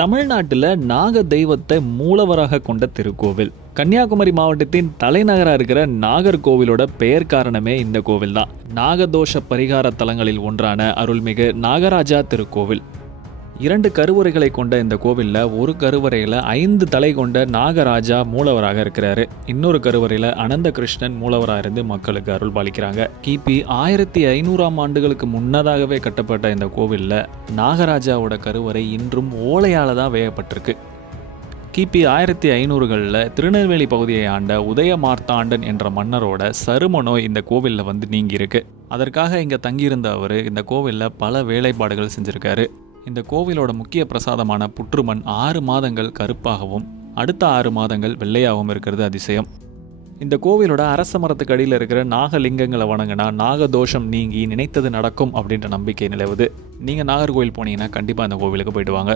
தமிழ்நாட்டில் நாக தெய்வத்தை மூலவராக கொண்ட திருக்கோவில். கன்னியாகுமரி மாவட்டத்தின் தலைநகராக இருக்கிற நாகர்கோவிலோட பெயர் காரணமே இந்த கோவில் தான். நாகதோஷ பரிகார தலங்களில் ஒன்றான அருள்மிகு நாகராஜா திருக்கோவில். 2 கருவறைகளை கொண்ட இந்த கோவிலில் ஒரு கருவறையில் 5 தலை கொண்ட நாகராஜா மூலவராக இருக்கிறாரு. இன்னொரு கருவறையில் அனந்த கிருஷ்ணன் மூலவராக இருந்து மக்களுக்கு அருள் பாலிக்கிறாங்க. கிபி 1500ஆம் ஆண்டுகளுக்கு முன்னதாகவே கட்டப்பட்ட இந்த கோவிலில் நாகராஜாவோட கருவறை இன்றும் ஓலையால் தான் வேயப்பட்டிருக்கு. கிபி 1500களில் திருநெல்வேலி பகுதியை ஆண்ட உதயமார்த்தாண்டன் என்ற மன்னரோட சரும நோய் இந்த கோவிலில் வந்து நீங்கியிருக்கு. அதற்காக இங்கே தங்கியிருந்த அவர் இந்த கோவிலில் பல வேலைப்பாடுகள் செஞ்சுருக்காரு. இந்த கோவிலோட முக்கிய பிரசாதமான புற்றுமண் 6 மாதங்கள் கருப்பாகவும் அடுத்த 6 மாதங்கள் வெள்ளையாகவும் இருக்கிறது அதிசயம். இந்த கோவிலோட அரச மரத்துக்கு அடியில் இருக்கிற நாகலிங்கங்களை வணங்கினா நாகதோஷம் நீங்கி நினைத்தது நடக்கும் அப்படின்ற நம்பிக்கை நிலவுது. நீங்கள் நாகர்கோவில் போனீங்கன்னா கண்டிப்பாக அந்த கோவிலுக்கு போயிட்டு வாங்க.